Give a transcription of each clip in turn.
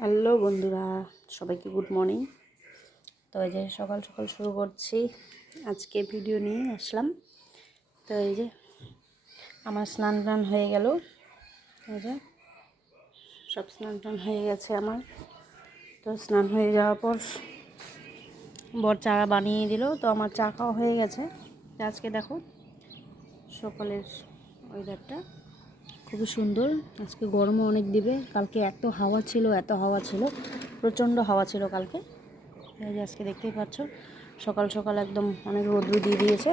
Hello বন্ধুরা, সবাইকে good morning. তো এই যে সকাল সকাল শুরু করছি আজকে ভিডিও নিয়ে আসলাম। তো এই যে আমার স্নান টান হয়ে গেল, এই যে সব স্নান টান হয়ে গেছে আমার। তো স্নান হয়ে যাওয়ার পর বর চা বানিয়ে দিল, তো আমার চা খাওয়া হয়ে গেছে। আজকে দেখো সকালের ওয়েদারটা খুবই সুন্দর। আজকে গরমও অনেক দিবে। কালকে এত হাওয়া ছিল, প্রচণ্ড হাওয়া ছিল কালকে। এই যে আজকে দেখতেই পাচ্ছ সকাল সকাল একদম অনেক রোদ্র দিয়ে দিয়েছে।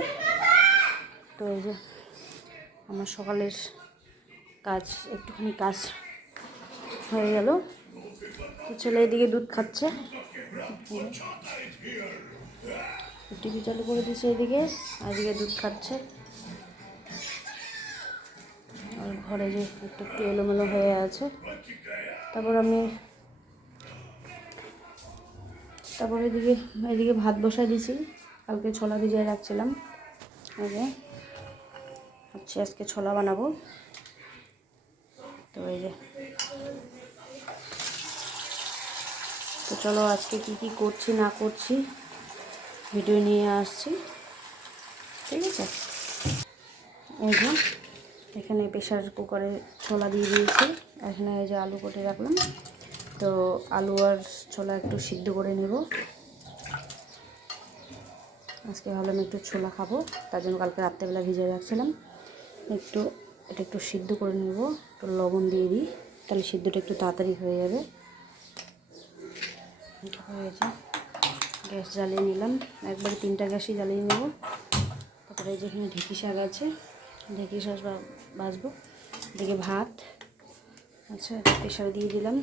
তো এই যে আমার সকালের একটুখানি কাজ হয়ে গেল। তো ছেলে এদিকে দুধ খাচ্ছে, টিভি চালু করে দিয়েছে এদিকে, আর এদিকে দুধ খাচ্ছে। আর ঘরে যে একটু একটু এলোমেলো হয়ে আছে। তারপর এদিকে ভাত বসাই দিয়েছি, কালকে ছোলা ভিজিয়ে রাখছিলাম। আজকে ছোলা বানাবো। তো এই যে তো চলো আজকে কি করছি না করছি ভিডিও নিয়ে আসছি, ঠিক আছে। এই যে এখানে প্রেশার কুকারে ছোলা দিয়ে দিয়েছি, এখানে এই যে আলু কেটে রাখলাম। তো আলু আর ছোলা একটু সিদ্ধ করে নেব। আজকে ভাবলাম একটু ছোলা খাবো, তার জন্য কালকে রাত্রেবেলা ভিজিয়ে রাখছিলাম। এটা একটু সিদ্ধ করে নেব, একটু লবণ দিয়ে দিই, তাহলে সিদ্ধটা একটু তাড়াতাড়ি হয়ে যাবে। হয়েছে, গ্যাস জ্বালিয়ে নিলাম, একবারে 3টা গ্যাসই জ্বালিয়ে নেব। তারপরে যেখানে ঢেঁকি শাক আছে, ঢেঁকি শাক ভাজবো। এদিকে ভাত, আচ্ছা প্রেশারে দিয়ে দিলাম।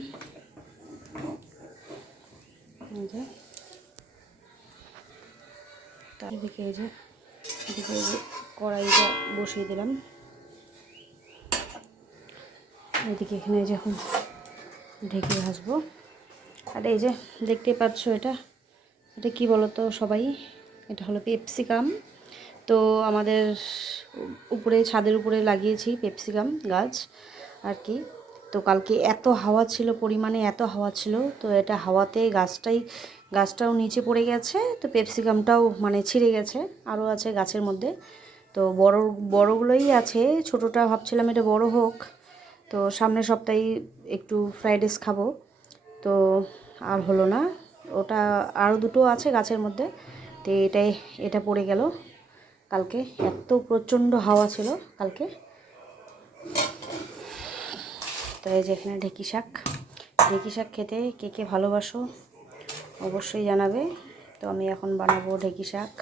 এদিকে এই যে কড়াইটা বসিয়ে দিলাম। এদিকে এখানে যখন ঢেকে ভাজবো। আর এই যে দেখতেই পাচ্ছ, এটা কি বলতো সবাই, এটা হলো পেপসিকাম। তো আমাদের ছাদের উপরে লাগিয়েছি পেপসিকাম গাছ আর কি। তো কালকে এত হাওয়া ছিল, পরিমাণে এত হাওয়া ছিল, তো এটা হাওয়াতে গাছটাও নিচে পড়ে গেছে। তো পেপসিকামটাও মানে ছিঁড়ে গেছে, আরও আছে গাছের মধ্যে। তো বড়গুলোই আছে, ছোটোটা ভাবছিলাম এটা বড় হোক। তো সামনের সপ্তাহে একটু ফ্রাইড রাইস খাবো, তো আর হলো না। ওটা আরও দুটো আছে গাছের মধ্যে, তো এটা পড়ে গেল। কালকে এত প্রচণ্ড হাওয়া ছিল কালকে। তো এই যে এখানে ঢেঁকি শাক খেতে কে কে ভালোবাসো অবশ্যই জানাবে। তো আমি এখন বানাবো ঢেঁকি শাক।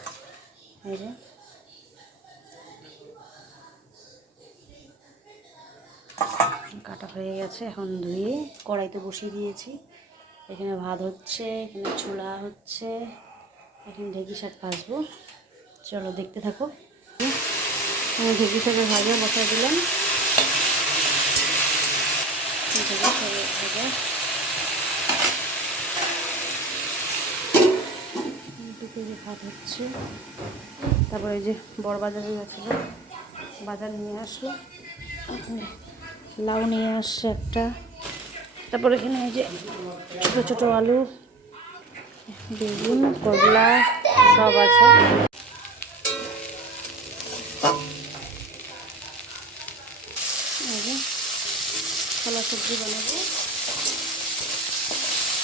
এই যে কাটা হয়ে গেছে, এখন ধুয়ে কড়াইতে বসিয়ে দিয়েছি। এখানে ভাত হচ্ছে, এখানে ছোলা হচ্ছে, এখানে ঢেঁকি শাক ভাজবো। চলো দেখতে থাকো। ঢেঁকি শাকের ভাজা বসা দিলাম, ভাজা ভাত হচ্ছে। তারপরে এই যে বড় বাজারে গেছিল, বাজার নিয়ে আসলো, লাউ নিয়ে আসছে একটা। তারপরে এখানে এই যে ছোটো ছোটো আলু, বেগুন, করলা সব আছে। ছোলা সবজি বানাবো।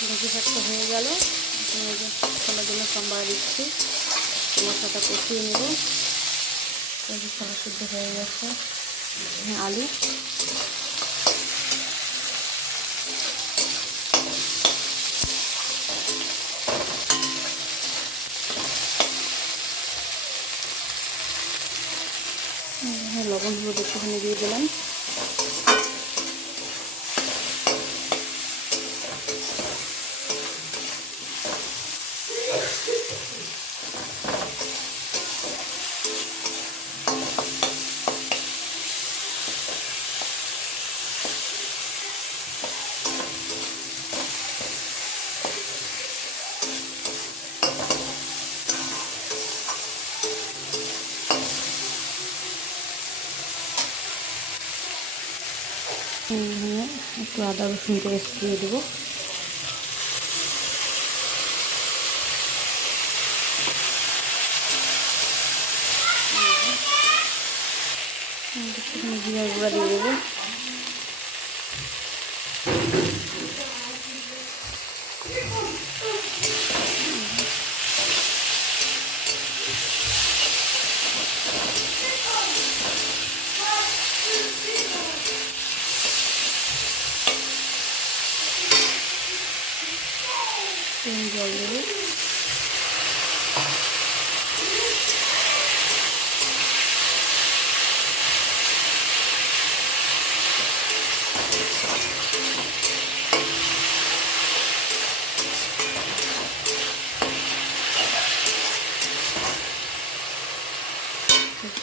ঢেঁকি শাকটা হয়ে গেল, এই যে ছোলার জন্য সম্বার দিচ্ছি, মশলাটা কষিয়ে নেব। এই যে ছোলা সিদ্ধ হয়ে গেছে, আলু লবণ হলুদ একটুখানি দিয়ে দিলাম। একটু আদা রসুন পেস্ট দিয়ে দেবো। জিরার গুঁড়া দিয়ে দেবো। জল দেবো।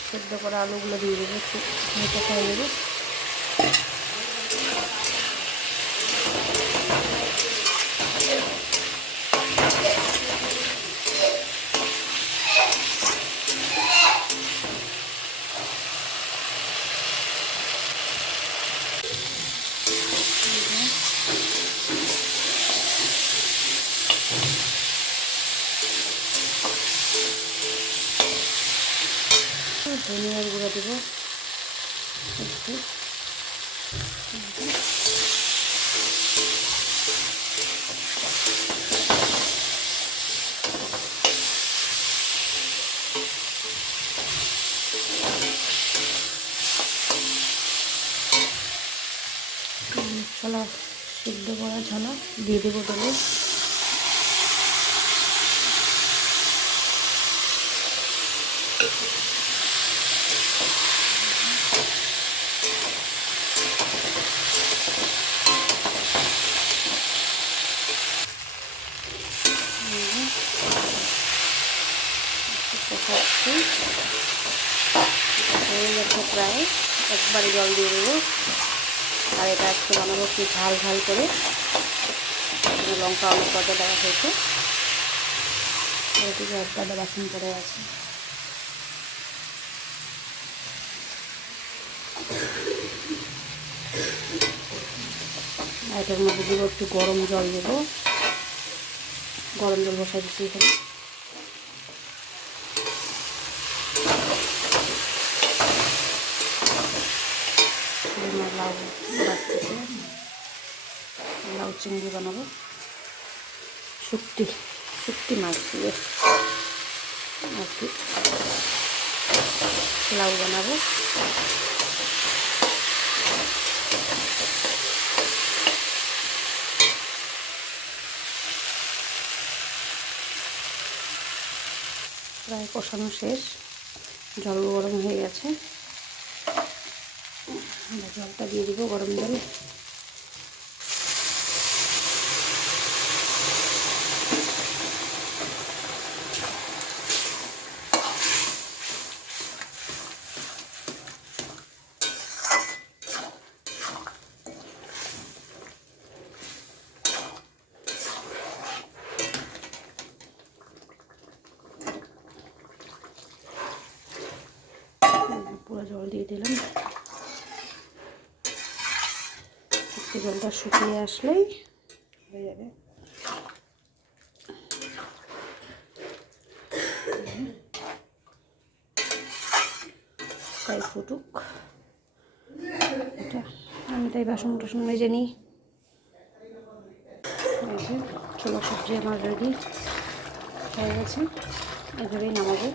সেদ্ধ করা আলুগুলো দিয়ে দেবো, একটু মেখে খেয়ে দেবো। ধনিয়ার গুঁড়া দেবো একটু। ছোলা সিদ্ধ করা ছোলা দিয়ে দেবো তেলে। হয়ে গেছে প্রায়, একবারে জল দিয়ে দেবো। আর এটা আজকে বানাবো একটু ঝাল ঝাল করে, লঙ্কা অনেক কটা দেওয়া হয়েছে। এদিকে একটা বাসন পড়ে আছে। এটার মধ্যে দেবো একটু গরম জল দেবো, গরম জল বসাই দিচ্ছি এখানে। লাউ বাড়তেছে, লাউ চিংড়ি বানাবো, শুক্তি মাছ দিয়ে আর কি লাউ বানাবো। প্রায় কষানো শেষ, জল গরম হয়ে গেছে। জলটা দিয়ে দিব, গরম জল। পুরো জল দিয়ে দিলাম। একটু জলটা শুকিয়ে আসলেই হয়ে যাবে। তাই ফুটুক, এটা আমি তাই বাসন টাসন মেজে নিই। ছোলা সবজি আমার রেডি হয়ে গেছে, এভাবেই নামাবো।